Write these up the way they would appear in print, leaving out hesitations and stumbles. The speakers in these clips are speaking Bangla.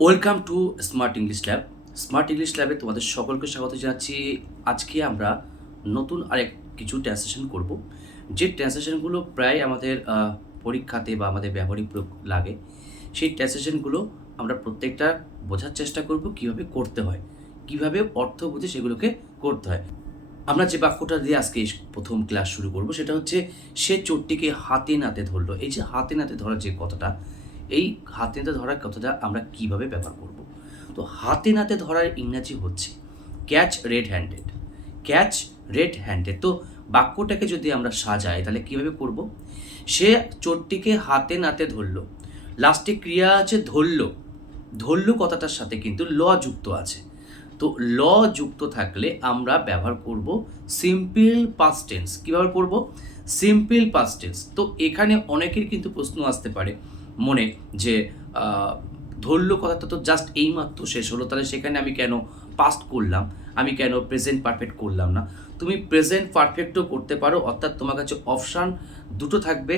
Welcome to smart English lab. Smart English ল্যাবে তোমাদের সকলকে স্বাগত জানাচ্ছি। আজকে আমরা নতুন আরেক কিছু ট্রান্সলেশন করব, যে ট্রান্সলেশনগুলো প্রায় আমাদের পরীক্ষাতে বা আমাদের ব্যবহারিক প্রয়োগ লাগে। সেই ট্রান্সলেশনগুলো আমরা প্রত্যেকটা বোঝার চেষ্টা করব কীভাবে করতে হয়, কীভাবে অর্থ বুঝে সেগুলোকে করতে হয়। আমরা যে বাক্যটা দিয়ে আজকে প্রথম ক্লাস শুরু করব সেটা হচ্ছে, সে চোরটিকে হাতে নাতে ধরলো। এই যে হাতে নাতে ধরার যে কথাটা, এই হাতে নাতে ধরার কথাটা আমরা কিভাবে ব্যবহার করব। তো হাতে নাতে ধরার ইংরাজি হচ্ছে catch red handed. Catch red handed. তো বাক্যটাকে যদি আমরা সাজাই তাহলে কিভাবে করব? সে চোরটিকে হাতে নাতে ধরলো, লাস্টে ক্রিয়া আছে ধরলো। ধরলো কথাটার সাথে কিন্তু ল যুক্ত আছে। তো ল যুক্ত থাকলে আমরা ব্যবহার করব সিম্পল পাস্ট টেন্স। কী ব্যবহার করব? Simple past tense. তো এখানে অনেকের কিন্তু প্রশ্ন আসতে পারে মনে যে ধরলো কথাটা তো জাস্ট এইমাত্র শেষ হলো, তাহলে সেখানে আমি কেন পাস্ট করলাম, আমি কেন প্রেজেন্ট পারফেক্ট করলাম না? তুমি প্রেজেন্ট পারফেক্টও করতে পারো, অর্থাৎ তোমার কাছে অপশান দুটো থাকবে,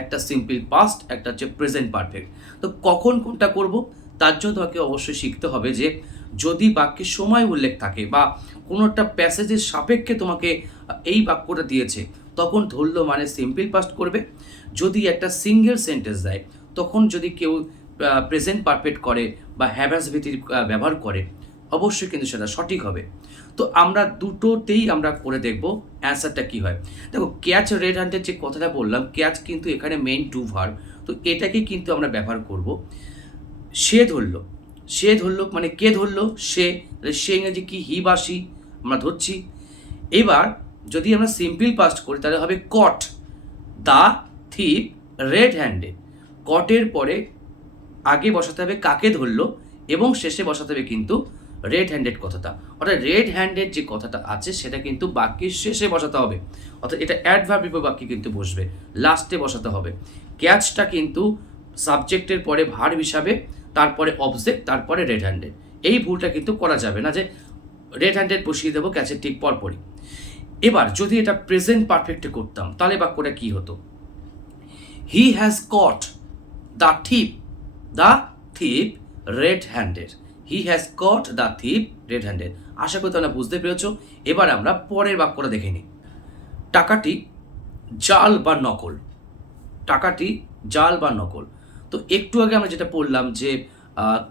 একটা সিম্পল পাস্ট, একটা হচ্ছে প্রেজেন্ট পারফেক্ট। তো কখন কোনটা করব তার জন্য তোমাকে অবশ্যই শিখতে হবে যে যদি বাক্যে সময় উল্লেখ থাকে বা কোনো একটা প্যাসেজের সাপেক্ষে তোমাকে এই বাক্যটা দিয়েছে, তখন ধরলো মানে সিম্পল পাস্ট করবে। যদি একটা সিঙ্গেল সেন্টেন্স দেয়, তখন যদি কেউ প্রেজেন্ট পারফেক্ট করে বা হ্যাভাস ভিত্তিক ব্যবহার করে, অবশ্যই কিন্তু সেটা সঠিক হবে। তো আমরা দুটোতেই আমরা করে দেখব অ্যান্সারটা কী হয়। দেখো, ক্যাচ রেড হ্যান্ডের যে কথাটা বললাম, ক্যাচ কিন্তু এখানে মেইন টু ভার্ব। তো এটাকে কিন্তু আমরা ব্যবহার করব। সে ধরলো, সে ধরলো মানে কে ধরলো? সে। তাহলে সে ইংরেজি কি? হি বা সি আমরা ধরছি। এবার যদি আমরা সিম্পল পাস্ট করি তাহলে হবে caught the thief red handed. কটের পরে আগে বসাতে হবে কাকে ধরলো এবং শেষে বসাতে হবে কিন্তু রেড হ্যান্ডেড কথাটা। অর্থাৎ রেড হ্যান্ডেড যে কথাটা আছে সেটা কিন্তু বাক্যের শেষে বসাতে হবে, অর্থাৎ এটা অ্যাডভার্ব বাক্যে কিন্তু বসবে, লাস্টে বসাতে হবে। ক্যাচটা কিন্তু সাবজেক্টের পরে ভার্ব হিসাবে, তারপরে অবজেক্ট, তারপরে রেড হ্যান্ডেড। এই ভুলটা কিন্তু করা যাবে না যে রেড হ্যান্ডেড বসিয়ে দেবো ক্যাচের ঠিক পরপরই। এবার যদি এটা প্রেজেন্ট পারফেক্টে করতাম তাহলে বাক্যটা কী হতো? He has caught the thief, the thief red handed. He has caught the thief red handed. আশা করি তোমরা বুঝতে পেরেছ। এবার আমরা পরের বাক্যটা দেখে নিই। টাকাটি জাল বা নকল। টাকাটি জাল বা নকল। তো একটু আগে আমরা যেটা পড়লাম যে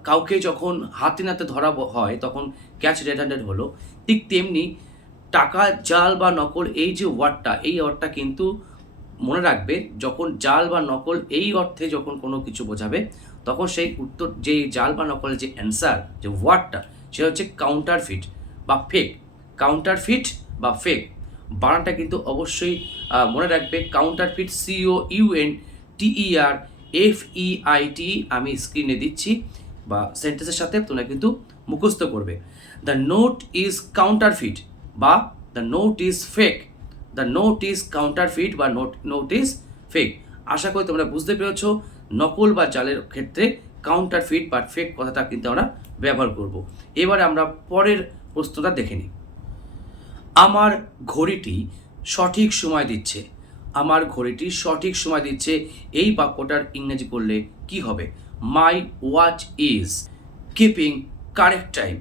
কাউকে যখন হাতে নাতে ধরা হয় তখন ক্যাচ রেড হ্যান্ডেড হলো, ঠিক তেমনি টাকা জাল বা নকল এই যে ওয়ার্ডটা, এই ওয়ার্ডটা কিন্তু মনে রাখবে, যখন জাল বা নকল এই অর্থে যখন কোনো কিছু বোঝাবে তখন সেই উত্তর, যে জাল বা নকলের যে অ্যান্সার, যে ওয়ার্ডটা, সেটা হচ্ছে কাউন্টারফিট বা ফেক। কাউন্টারফিট বা ফেক বানানটা কিন্তু অবশ্যই মনে রাখবে। কাউন্টারফিট COUNTERFEIT আমি স্ক্রিনে দিচ্ছি বা সেন্টেন্সের সাথে তোমরা কিন্তু মুখস্থ করবে। দ্য নোট ইজ কাউন্টারফিট বা the note is fake. The note is counterfeit বা নোট ইজ ফেক। আশা করি তোমরা বুঝতে পেরেছ। নকল বা জালের ক্ষেত্রে কাউন্টারফিট বা ফেক কথাটা কিন্তু আমরা ব্যবহার করব। এবারে আমরা পরের প্রশ্নটা দেখে নিই। আমার ঘড়িটি সঠিক সময় দিচ্ছে। আমার ঘড়িটি সঠিক সময় দিচ্ছে। এই বাক্যটার ইংরেজি করলে কি হবে? My watch is keeping correct time.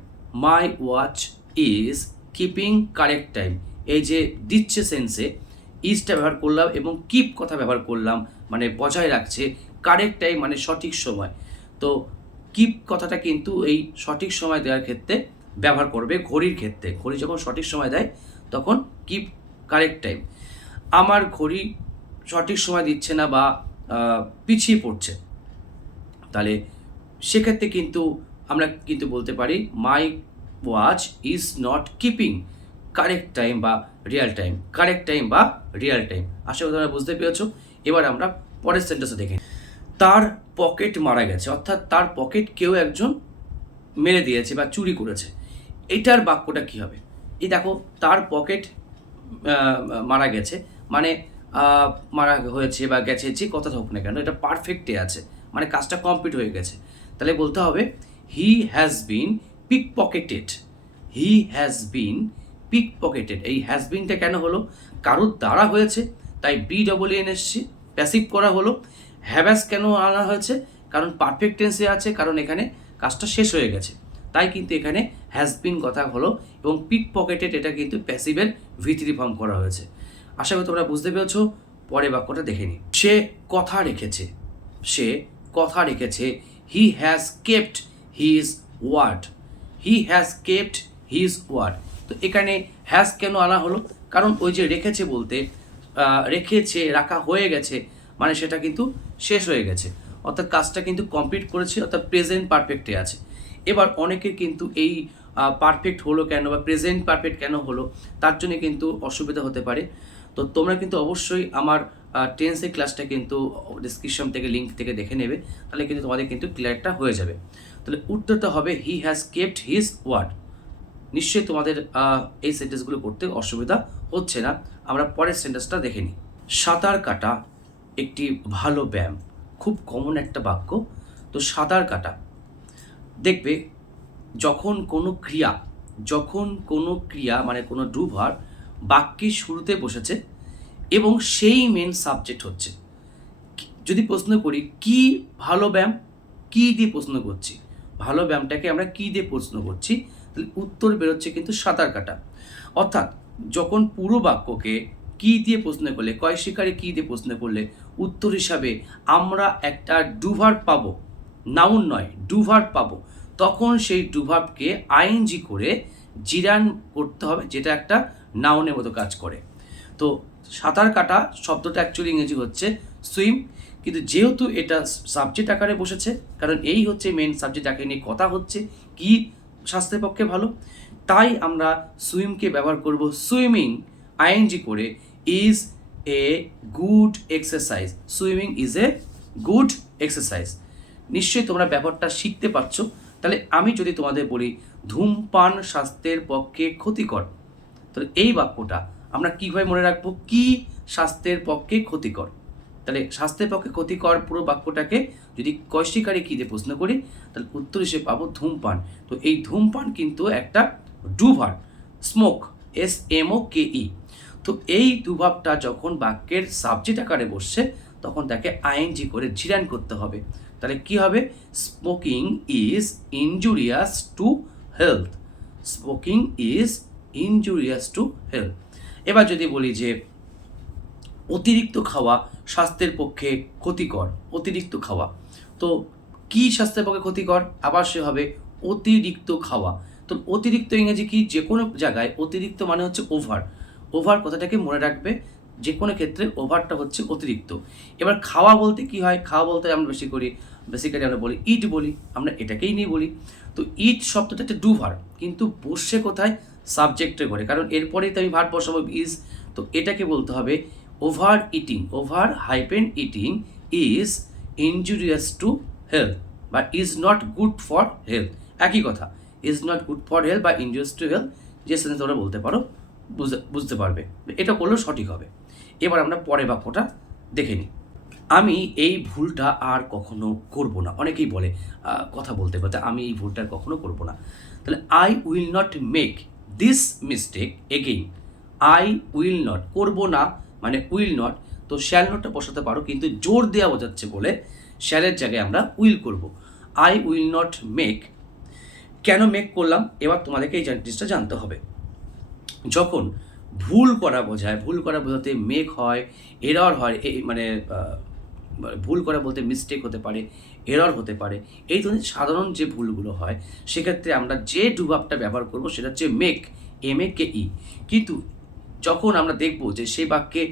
My watch is keeping correct time. এই যে দিচ্ছে সেন্সে ইজটা ব্যবহার করলাম এবং কিপ কথা ব্যবহার করলাম, মানে বজায় রাখছে। কারেক্ট টাইম মানে সঠিক সময়। তো কিপ কথাটা কিন্তু এই সঠিক সময় দেওয়ার ক্ষেত্রে ব্যবহার করবে, ঘড়ির ক্ষেত্রে। ঘড়ি যখন সঠিক সময় দেয় তখন কিপ কারেক্ট টাইম। আমার ঘড়ি সঠিক সময় দিচ্ছে না বা পিছিয়ে পড়ছে, তাহলে সেক্ষেত্রে কিন্তু আমরা কিন্তু বলতে পারি my watch is not keeping correct time বা রিয়েল টাইম। কারেক্ট টাইম বা রিয়েল টাইম। আশা করি তোমরা বুঝতে পেরেছ। এবার আমরা পরের সেন্টেন্সে দেখি। তার পকেট মারা গেছে, অর্থাৎ তার পকেট কেউ একজন মেরে দিয়েছে বা চুরি করেছে। এটার বাক্যটা কী হবে? এই দেখো, তার পকেট মারা গেছে মানে মারা হয়েছে বা গেছে, যে কথাটা হোক না কেন, এটা পারফেক্টে আছে, মানে কাজটা কমপ্লিট হয়ে গেছে। তাহলে বলতে হবে he has been pickpocketed. He has been pickpocketed. এই হ্যাজ বিনটা কেন হলো? কারোর দ্বারা হয়েছে, তাই BEEN এসছে, প্যাসিভ করা হলো। হ্যাভাস কেন আনা হয়েছে? কারণ পারফেক্ট টেন্সে আছে, কারণ এখানে কাজটা শেষ হয়ে গেছে, তাই কিন্তু এখানে হ্যাজ বিন কথা হলো এবং পিক পকেটেড এটা কিন্তু প্যাসিভের ভিতরি ফর্ম করা হয়েছে। আশা করি তোমরা বুঝতে পেরেছো। পরে বাক্যটা দেখে নিই। সে কথা রেখেছে, সে কথা রেখেছে। He has kept his word, he has kept his word. তো এখানে হ্যাজ কেন আনা হলো? কারণ ওই যে রেখেছে বলতে রেখেছে, রাখা হয়ে গেছে, মানে সেটা কিন্তু শেষ হয়ে গেছে, অর্থাৎ কাজটা কিন্তু কমপ্লিট করেছে, অর্থাৎ প্রেজেন্ট পারফেক্টে আছে। এবার অনেকের কিন্তু এই পারফেক্ট হলো কেন বা প্রেজেন্ট পারফেক্ট কেন হলো, তার জন্য কিন্তু অসুবিধা হতে পারে। তো তোমরা কিন্তু অবশ্যই আমার টেন্সের ক্লাসটা কিন্তু ডিসক্রিপশন থেকে লিঙ্ক থেকে দেখে নেবে, তাহলে কিন্তু তোমাদের কিন্তু ক্লিয়ারটা হয়ে যাবে। তাহলে উত্তরটা হবে he has kept his word. নিশ্চয়ই তোমাদের এই সেন্টেন্সগুলো করতে অসুবিধা হচ্ছে না। আমরা পরের সেন্টেন্সটা দেখে নিই। সাঁতার কাটা একটি ভালো ব্যায়াম, খুব কমন একটা বাক্য। তো সাঁতার কাটা, দেখবে যখন কোনো ক্রিয়া মানে কোনো ডু ভার্ব বাক্যের শুরুতে বসেছে এবং সেই মেন সাবজেক্ট হচ্ছে। যদি প্রশ্ন করি কি ভালো ব্যায়াম, কি দিয়ে প্রশ্ন করছি, ভালো ব্যায়ামটাকে আমরা কি দিয়ে প্রশ্ন করছি, তাহলে উত্তর বেরোচ্ছে কিন্তু সাঁতার কাটা। অর্থাৎ যখন পুরো বাক্যকে কি দিয়ে প্রশ্ন করলে, কয় শিকারে কি দিয়ে প্রশ্ন করলে উত্তর হিসাবে আমরা একটা ডু ভার্ব পাবো, নাউন নয় ডু ভার্ব পাবো, তখন সেই ডু ভার্বকে আইএনজি করে জিরান করতে হবে, যেটা একটা নাউনের মতো কাজ করে। তো সাঁতার কাটা শব্দটা অ্যাকচুয়ালি ইংরেজি হচ্ছে সুইম, কিন্তু যেহেতু এটা সাবজেক্ট আকারে বসেছে, কারণ এই হচ্ছে মেন সাবজেক্ট যাকে নিয়ে কথা হচ্ছে, কি স্বাস্থ্যের পক্ষে ভালো, তাই আমরা সুইমকে ব্যবহার করব সুইমিং আইএনজি করে। Is a good exercise, swimming is a good exercise. নিশ্চয়ই তোমরা ব্যাপারটা শিখতে পারছো। তাহলে আমি যদি তোমাদের বলি ধূমপান স্বাস্থ্যের পক্ষে ক্ষতিকর, তাহলে এই বাক্যটা আমরা কীভাবে মনে রাখবো? কি স্বাস্থ্যের পক্ষে ক্ষতিকর। তাহলে স্বাস্থ্যের পক্ষে ক্ষতিকর পুরো বাক্যটাকে যদি কয়শিকারে কী দিয়ে প্রশ্ন করি, তাহলে উত্তর হিসেবে পাবো ধূমপান। তো এই ধূমপান কিন্তু একটা ডু ভার্ব, স্মোক SMOKE। তো এই ডু ভার্বটা যখন বাক্যের সাবজেক্ট আকারে বসছে তখন তাকে আইএনজি করে জিরান করতে হবে। তাহলে কি হবে? Smoking is injurious to health, smoking is injurious to health. এবার যদি বলি যে অতিরিক্ত খাওয়া স্বাস্থ্যের পক্ষে ক্ষতিকর, অতিরিক্ত খাওয়া, তো কি স্বাস্থ্যের পক্ষে ক্ষতিকর? আবার সে হবে অতিরিক্ত খাওয়া। তো অতিরিক্ত ইংরেজি কি? যে কোনো জায়গায় অতিরিক্ত মানে হচ্ছে ওভার, ওভার কথাটাকে মনে রাখবে, যে কোনো ক্ষেত্রে ওভারটা হচ্ছে অতিরিক্ত। এবার খাওয়া বলতে কি হয়? খাওয়া বলতে আমরা বেসিক্যালি আমরা বলি ইট বলি, আমরা এটাকেই নিয়ে বলি। তো ইট শব্দটা একটা ডু ভার্ব, কিন্তু বসছে কোথায়? সাবজেক্টে করে, কারণ এরপরেই তো আমি ভার্ব বসাবো ইজ। তো এটাকে বলতে হবে overeating, over hyphen eating is injurious to health বা is not good for health, একই কথা। Is not good for health বা ইনজুরিয়াস টু হেলথ, যে সেন্টেন্স তোমরা বলতে পারো, বুঝতে পারবে, এটা করলেও সঠিক হবে। এবার আমরা পরের বাক্যটা দেখে নিই। আমি এই ভুলটা আর কখনো করব না। অনেকেই বলে কথা বলতে বলতে আমি এই ভুলটা আর কখনো করব না। তাহলে I will not make this mistake again. I will not, করব না মানে উইল নট, তো শ্যাল নটটা বসাতে পারো, কিন্তু জোর দেওয়া বোঝাচ্ছে বলে শ্যালের জায়গায় আমরা উইল করব। I will not make, can make করলাম? এবার তোমাদেরকে এই জিনিসটা জানতে হবে। যখন ভুল করা বোঝায়, ভুল করা বোঝাতে মেক হয়, এরর হয়, মানে ভুল করা বলতে মিস্টেক হতে পারে, এরর হতে পারে, এই ধরনের সাধারণ যে ভুলগুলো হয় সেক্ষেত্রে আমরা যে ডু ভার্বটা ব্যবহার করব সেটা হচ্ছে মেক, MAKE। কিন্তু যখন আমরা দেখব যে সেই বাক্যে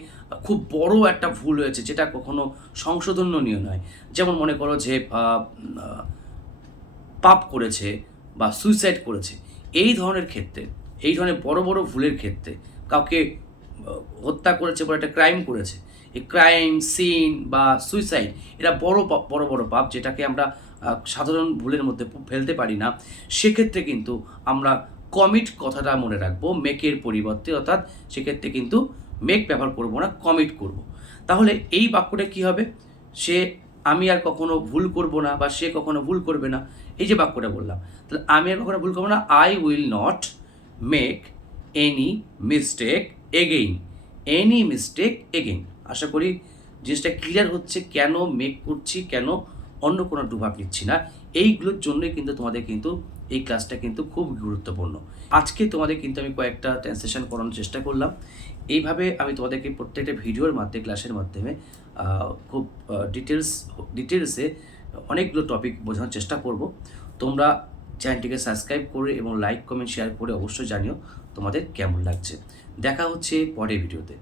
খুব বড় একটা ভুল হয়েছে যেটা কখনো সংশোধনীয় নয়, যেমন মনে করো যে পাপ করেছে বা সুইসাইড করেছে, এই ধরনের ক্ষেত্রে, এই ধরনের বড় বড় ভুলের ক্ষেত্রে, কাউকে হত্যা করেছে বলে একটা ক্রাইম করেছে, এই ক্রাইম, সিন বা সুইসাইড এটা বড় বড় পাপ, যেটাকে আমরা সাধারণ ভুলের মধ্যে ফেলতে পারি না। সেক্ষেত্রে কিন্তু আমরা কমিট কথাটা মনে রাখবো মেকের পরিবর্তে, অর্থাৎ সেক্ষেত্রে কিন্তু মেক ব্যবহার করব না, কমিট করব। তাহলে এই বাক্যটা কী হবে? আমি আর কখনো ভুল করব না বা সে কখনো ভুল করবে না, এই যে বাক্যটা বললাম, তাহলে আমি আর কখনো ভুল করবো না। I will not make any mistake again, any mistake again. আশা করি জিনিসটা ক্লিয়ার হচ্ছে কেন মেক করছি, কেন অন্য কোনো ডু ভার্ব নিচ্ছি না। এইগুলোর জন্যই কিন্তু তোমাদের কিন্তু এই ক্লাসটা কিন্তু খুব গুরুত্বপূর্ণ। আজকে তোমাদের কিন্তু আমি কয়েকটা ট্রান্সলেশন করানোর চেষ্টা করলাম। এইভাবে আমি তোমাদেরকে প্রত্যেকটা ভিডিওর মাধ্যমে ক্লাসের মাধ্যমে খুব ডিটেলসে অনেকগুলো টপিক বোঝানোর চেষ্টা করব। তোমরা চ্যানেলটিকে সাবস্ক্রাইব করে এবং লাইক, কমেন্ট, শেয়ার করে অবশ্যই জানিও তোমাদের কেমন লাগছে। দেখা হচ্ছে পরের ভিডিওতে।